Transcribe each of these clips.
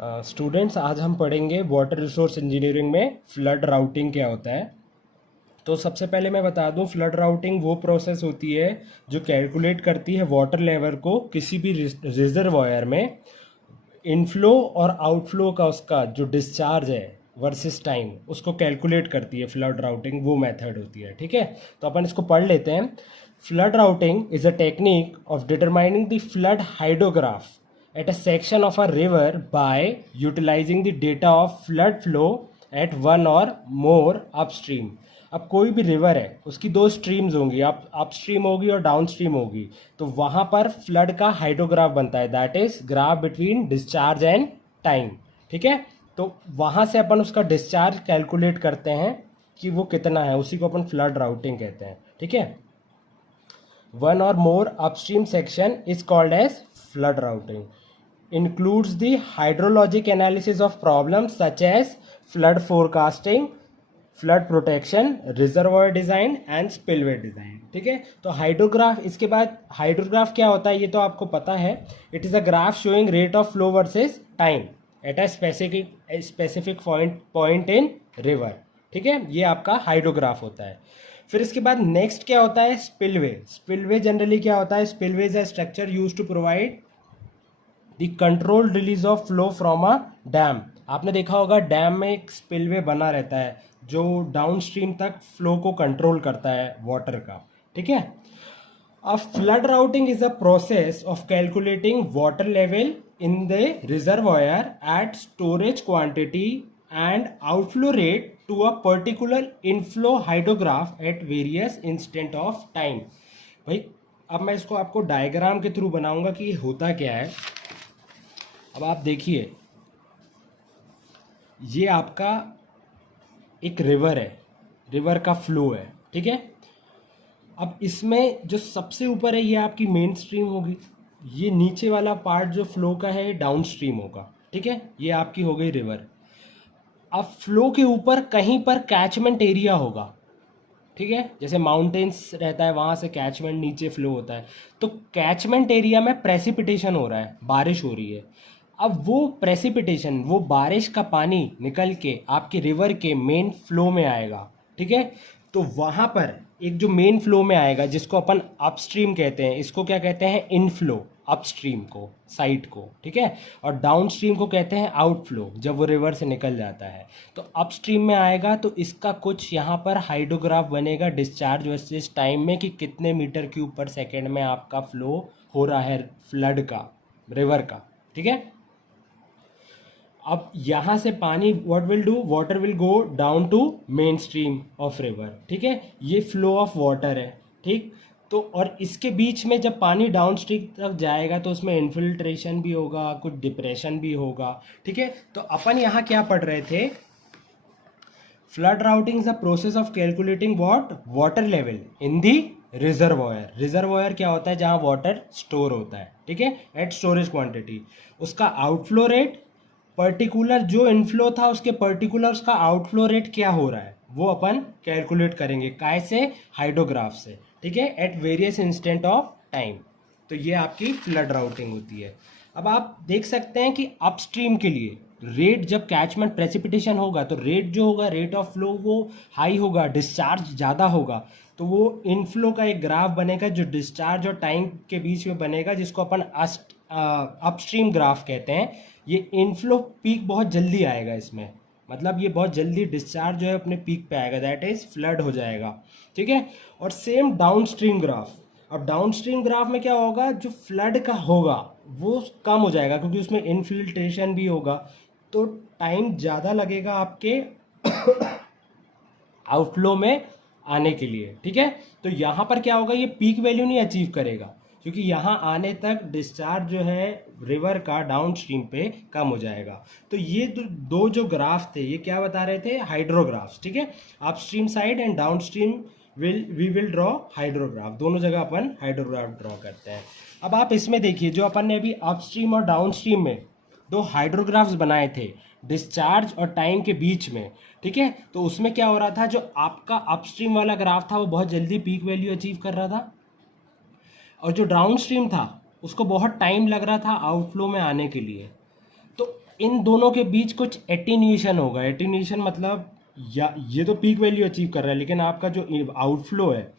Students, आज हम पढ़ेंगे वाटर रिसोर्स इंजीनियरिंग में फ्लड राउटिंग क्या होता है। तो सबसे पहले मैं बता दूं, फ्लड राउटिंग वो प्रोसेस होती है जो कैलकुलेट करती है वाटर लेवल को किसी भी रिजर्वॉयर में, इनफ्लो और आउटफ्लो का उसका जो डिस्चार्ज है वर्सेस टाइम, उसको कैलकुलेट करती है फ्लड राउटिंग। वो मेथड होती है, ठीक है। तो अपन इसको पढ़ लेते हैं। Flood routing is a technique of determining the flood hydrograph at a section of a river by utilizing the data of flood flow at one or more upstream। अब कोई भी रिवर है, उसकी दो स्ट्रीम्स होंगी, अपस्ट्रीम होगी और downstream होगी। तो वहां पर फ्लड का हाइड्रोग्राफ बनता है, that is graph between discharge and time, ठीक है। तो वहां से अपन उसका डिस्चार्ज कैलकुलेट करते हैं कि वो कितना है, उसी को अपन फ्लड राउटिंग कहते हैं, ठीक है। One or more upstream section is called as flood routing. Includes the hydrologic analysis of problems such as flood forecasting, flood protection, reservoir design and spillway design, ठीक है। तो हाइड्रोग्राफ, इसके बाद हाइड्रोग्राफ क्या होता है ये तो आपको पता है। It is a graph showing rate of flow versus time at a specific point in river, ठीक है। ये आपका हाइड्रोग्राफ होता है। फिर इसके बाद नेक्स्ट क्या होता है, स्पिलवे। स्पिलवे जनरली क्या होता है, spillway is a structure used to provide the control release of flow from a dam. आपने देखा होगा डैम में एक स्पिलवे बना रहता है जो डाउनस्ट्रीम तक फ्लो को कंट्रोल करता है वाटर का, ठीक है। A flood routing is a process of calculating water level in the reservoir at storage quantity and outflow rate to a particular inflow hydrograph at various instant of time। भाई अब मैं इसको आपको डायग्राम के through बनाऊंगा कि ये होता क्या है। अब आप देखिए, ये आपका एक रिवर है, रिवर का फ्लो है, ठीक है। अब इसमें जो सबसे ऊपर है ये आपकी मेन स्ट्रीम होगी, ये नीचे वाला पार्ट जो फ्लो का है डाउन स्ट्रीम होगा, ठीक है। ये आपकी हो गई रिवर। अब फ्लो के ऊपर कहीं पर कैचमेंट एरिया होगा, ठीक है। जैसे माउंटेन्स रहता है, वहाँ से कैचमेंट नीचे फ्लो होता है। तो कैचमेंट एरिया में प्रेसिपिटेशन हो रहा है, बारिश हो रही है। अब वो प्रेसिपिटेशन, वो बारिश का पानी निकल के आपके रिवर के मेन फ्लो में आएगा, ठीक है। तो वहाँ पर एक जो मेन फ्लो में आएगा जिसको अपन अपस्ट्रीम कहते हैं, इसको क्या कहते हैं, इनफ्लो, अपस्ट्रीम को, साइड को, ठीक है। और डाउनस्ट्रीम को कहते हैं आउटफ्लो, जब वो रिवर से निकल जाता है। तो अपस्ट्रीम में आएगा तो इसका कुछ यहाँ पर हाइड्रोग्राफ बनेगा डिस्चार्ज वर्सेस टाइम में, कि कितने मीटर क्यूब पर सेकेंड में आपका फ्लो हो रहा है फ्लड का, रिवर का, ठीक है। अब यहाँ से पानी what will do, water will go down to main stream of river, ठीक है। ये फ्लो ऑफ वाटर है, ठीक। तो और इसके बीच में जब पानी डाउन स्ट्रीम तक जाएगा तो उसमें इन्फिल्ट्रेशन भी होगा, कुछ डिप्रेशन भी होगा, ठीक है। तो अपन यहाँ क्या पढ़ रहे थे, flood routing is a process of calculating what, water level in the reservoir. Reservoir क्या होता है, जहाँ वाटर स्टोर होता है, ठीक है, एट स्टोरेज क्वांटिटी। उसका आउटफ्लो रेट, पर्टिकुलर जो इनफ्लो था उसके पर्टिकुलर उसका आउटफ्लो रेट क्या हो रहा है, वो अपन कैलकुलेट करेंगे, कैसे, हाइड्रोग्राफ से, ठीक है, at various instant of time. तो ये आपकी फ्लड राउटिंग होती है। अब आप देख सकते हैं कि अपस्ट्रीम के लिए रेट, जब कैचमेंट प्रेसिपिटेशन होगा तो रेट जो होगा, रेट ऑफ फ्लो वो हाई होगा, डिस्चार्ज ज़्यादा होगा। तो वो इनफ्लो का एक ग्राफ बनेगा जो डिस्चार्ज और टाइम के बीच में बनेगा, जिसको अपन अपस्ट्रीम ग्राफ कहते हैं। ये इनफ्लो पीक बहुत जल्दी आएगा इसमें, मतलब ये बहुत जल्दी डिस्चार्ज जो है अपने पीक पे आएगा, दैट इज फ्लड हो जाएगा, ठीक है। और सेम डाउनस्ट्रीम ग्राफ। अब डाउनस्ट्रीम ग्राफ में क्या होगा, जो फ्लड का होगा वो कम हो जाएगा क्योंकि उसमें इनफिल्ट्रेशन भी होगा, तो टाइम ज़्यादा लगेगा आपके आउटफ्लो में आने के लिए, ठीक है। तो यहाँ पर क्या होगा, ये पीक वैल्यू नहीं अचीव करेगा क्योंकि यहाँ आने तक डिस्चार्ज जो है रिवर का डाउन स्ट्रीम पे कम हो जाएगा। तो ये दो जो ग्राफ थे ये क्या बता रहे थे, हाइड्रोग्राफ्स, ठीक है। Upstream side and downstream we will draw hydrograph, दोनों जगह अपन हाइड्रोग्राफ ड्रॉ करते हैं। अब आप इसमें देखिए, जो अपन ने अभी अपस्ट्रीम और डाउन स्ट्रीम में दो हाइड्रोग्राफ्स बनाए थे डिस्चार्ज और टाइम के बीच में, ठीक है। तो उसमें क्या हो रहा था, जो आपका अपस्ट्रीम वाला ग्राफ था वो बहुत जल्दी पीक वैल्यू अचीव कर रहा था, और जो डाउन स्ट्रीम था उसको बहुत टाइम लग रहा था आउटफ्लो में आने के लिए। तो इन दोनों के बीच कुछ एटीन्यूएशन होगा। एटीन्यूएशन मतलब या ये तो पीक वैल्यू अचीव कर रहा है, लेकिन आपका जो आउटफ्लो है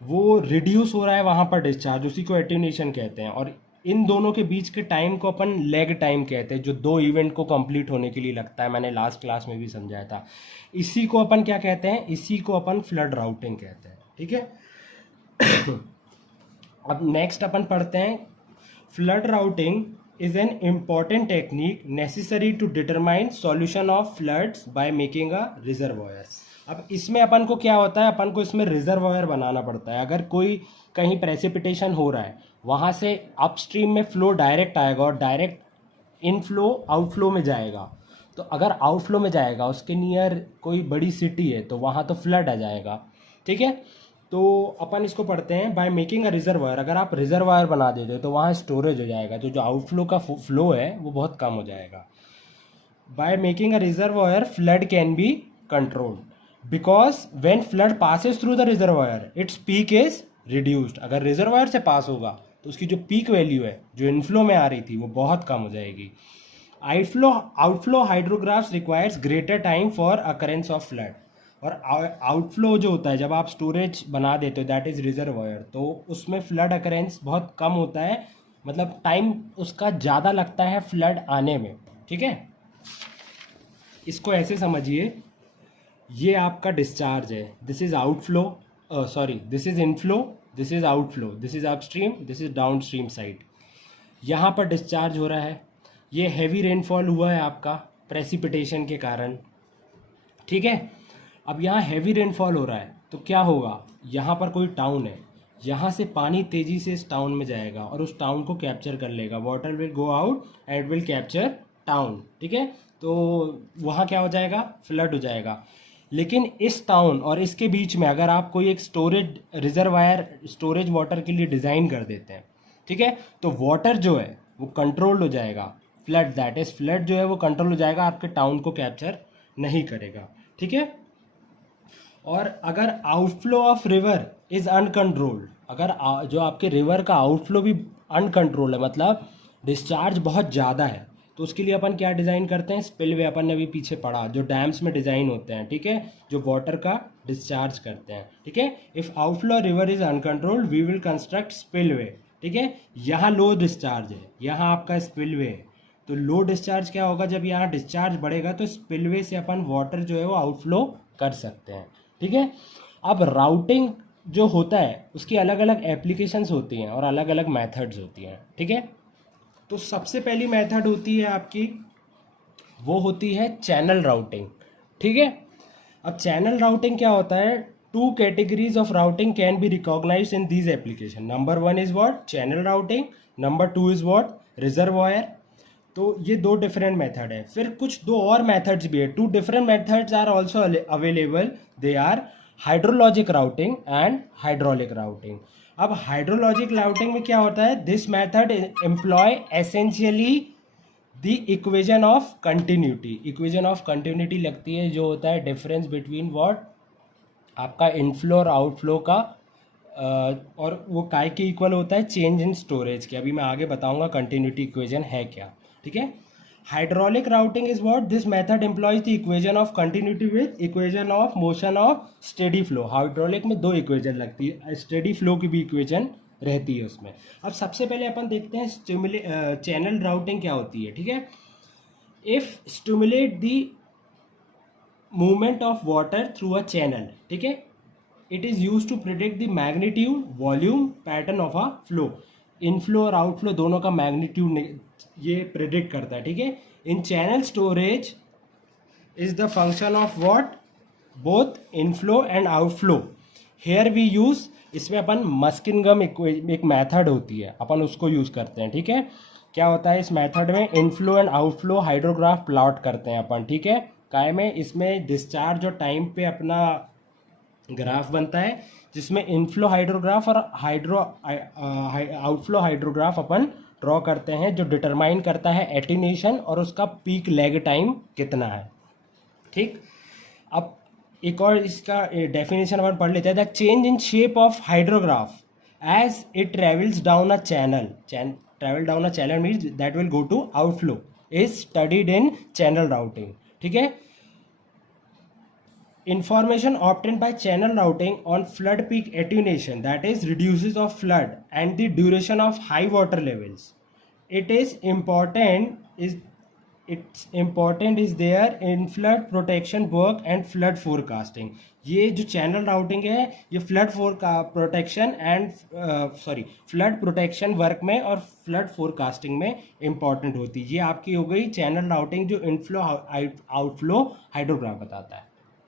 वो रिड्यूस हो रहा है वहाँ पर डिस्चार्ज, उसी को एटीन्यूएशन कहते हैं। और इन दोनों के बीच के टाइम को अपन लेग टाइम कहते हैं, जो दो इवेंट को कंप्लीट होने के लिए लगता है। मैंने लास्ट क्लास में भी समझाया था। इसी को अपन क्या कहते हैं, इसी को अपन फ्लड राउटिंग कहते हैं। ठीक है। अब नेक्स्ट अपन पढ़ते हैं, flood routing is an important technique necessary to determine solution of floods by making a reservoirs. अब इसमें अपन को क्या होता है, अपन को इसमें रिजर्वॉयर बनाना पड़ता है। अगर कोई कहीं प्रेसिपिटेशन हो रहा है, वहाँ से अपस्ट्रीम में फ्लो डायरेक्ट आएगा और डायरेक्ट इनफ्लो आउटफ्लो में जाएगा। तो अगर आउटफ्लो में जाएगा, उसके नियर कोई बड़ी सिटी है, तो वहाँ तो फ्लड आ जाएगा। ठीक है। तो अपन इसको पढ़ते हैं, बाय मेकिंग अ रिजर्वायर। अगर आप रिजर्वायर बना देते हो तो वहाँ स्टोरेज हो जाएगा, तो जो आउटफ्लो का फ्लो है वो बहुत कम हो जाएगा। Bye making a reservoir flood can be controlled because when flood passes through the reservoir its peak is reduced. अगर रिजर्वायर से पास होगा तो उसकी जो पीक वैल्यू है, जो इनफ्लो में आ रही थी, वो बहुत कम हो जाएगी। Outflow hydrographs requires greater time for occurrence of flood. और आउटफ्लो जो होता है, जब आप स्टोरेज बना देते हो, दैट इज़ रिजर्वायर, तो उसमें फ्लड अकरेंस बहुत कम होता है, मतलब टाइम उसका ज़्यादा लगता है फ्लड आने में। ठीक है। इसको ऐसे समझिए, ये आपका डिस्चार्ज है, this is outflow, sorry this is inflow, this is outflow, this is upstream, this is downstream side. यहाँ पर डिस्चार्ज हो रहा है, ये हैवी रेनफॉल हुआ है आपका प्रेसिपिटेशन के कारण। ठीक है। अब यहाँ हैवी रेनफॉल हो रहा है, तो क्या होगा, यहाँ पर कोई टाउन है, यहाँ से पानी तेज़ी से इस टाउन में जाएगा और उस टाउन को कैप्चर कर लेगा। Water will go out and will capture town. ठीक है। तो वहाँ क्या हो जाएगा, फ्लड हो जाएगा। लेकिन इस टाउन और इसके बीच में अगर आप कोई एक स्टोरेज रिजर्वायर, स्टोरेज वाटर के लिए डिज़ाइन कर देते हैं, ठीक है, तो वाटर जो है वो कंट्रोल हो जाएगा। फ्लड, दैट इज फ्लड जो है वो कंट्रोल हो जाएगा, आपके टाउन को कैप्चर नहीं करेगा। ठीक है। और अगर outflow of river is uncontrolled, अगर जो आपके रिवर का आउटफ्लो भी अनकंट्रोल है, मतलब डिस्चार्ज बहुत ज़्यादा है, तो उसके लिए अपन क्या डिज़ाइन करते हैं, स्पिलवे। अपन ने अभी पीछे पढ़ा, जो डैम्स में डिज़ाइन होते हैं, ठीक है, जो वाटर का डिस्चार्ज करते हैं। ठीक है। If outflow river is uncontrolled we will construct spillway. ठीक है। यहाँ लो डिस्चार्ज है, यहाँ आपका स्पिलवे है, तो लो डिस्चार्ज क्या होगा, जब यहाँ डिस्चार्ज बढ़ेगा तो स्पिलवे से अपन वाटर जो है वो आउटफ्लो कर सकते हैं। ठीक है। अब राउटिंग जो होता है उसकी अलग अलग एप्लीकेशंस होती हैं और अलग अलग मेथड्स होती हैं। ठीक है। तो सबसे पहली मेथड होती है आपकी, वो होती है चैनल राउटिंग। ठीक है। अब चैनल राउटिंग क्या होता है, two categories of routing can be recognized in these application. Number one is what, channel routing, number two is what, reservoir. तो ये दो डिफरेंट मेथड है। फिर कुछ दो और मेथड्स भी है, two different methods are also available, they are hydrologic routing and hydraulic routing. अब हाइड्रोलॉजिक राउटिंग में क्या होता है, this method employ essentially the equation of continuity. Equation of continuity लगती है, जो होता है डिफरेंस बिटवीन व्हाट, आपका इनफ्लो और आउटफ्लो का, और वो काय के इक्वल होता है, चेंज इन स्टोरेज के। अभी मैं आगे बताऊंगा कंटिन्यूटी इक्वेशन है क्या। ठीक है। Hydraulic routing is what, this method employees the equation of continuity with equation of motion of steady flow. Hydraulic में दो इक्वेशन लगती है, स्टेडी फ्लो की भी इक्वेशन रहती है उसमें। अब सबसे पहले अपन देखते हैं चैनल राउटिंग क्या होती है। ठीक है। If stimulate the movement of water through a channel, ठीक है, it is used to predict the magnitude, volume, pattern of a flow. Inflow और आउटफ्लो दोनों का मैग्नीट्यूड ये प्रिडिक्ट करता है। ठीक है। In channel storage is the function of what, both inflow and outflow. Here we use, इसमें अपन मस्किनगम एक मैथड होती है, अपन उसको यूज करते हैं। ठीक है। क्या होता है इस मैथड में, inflow and outflow hydrograph plot करते हैं अपन। ठीक है। काय में, इसमें डिस्चार्ज और टाइम पे अपना ग्राफ बनता है, जिसमें इनफ्लो हाइड्रोग्राफ और आउटफ्लो हाइड्रोग्राफ अपन ड्रॉ करते हैं, जो डिटरमाइन करता है एटीन्यूएशन और उसका पीक लैग टाइम कितना है। ठीक। अब एक और इसका डेफिनेशन अपन पढ़ लेते हैं, the change in shape of hydrograph as it travels down a channel, travel down a channel means that will go to outflow is studied in channel routing. ठीक है, information obtained by channel routing on flood peak attenuation, that is reduces of flood and the duration of high water levels. It is important is It's important is there in flood protection work and flood forecasting. ये जो channel routing है ये flood protection and flood protection work में और flood forecasting में important होती है। ये आपकी हो गई चैनल राउटिंग जो इनफ्लो आउटफ्लो हाइड्रोग्राफ बताता है।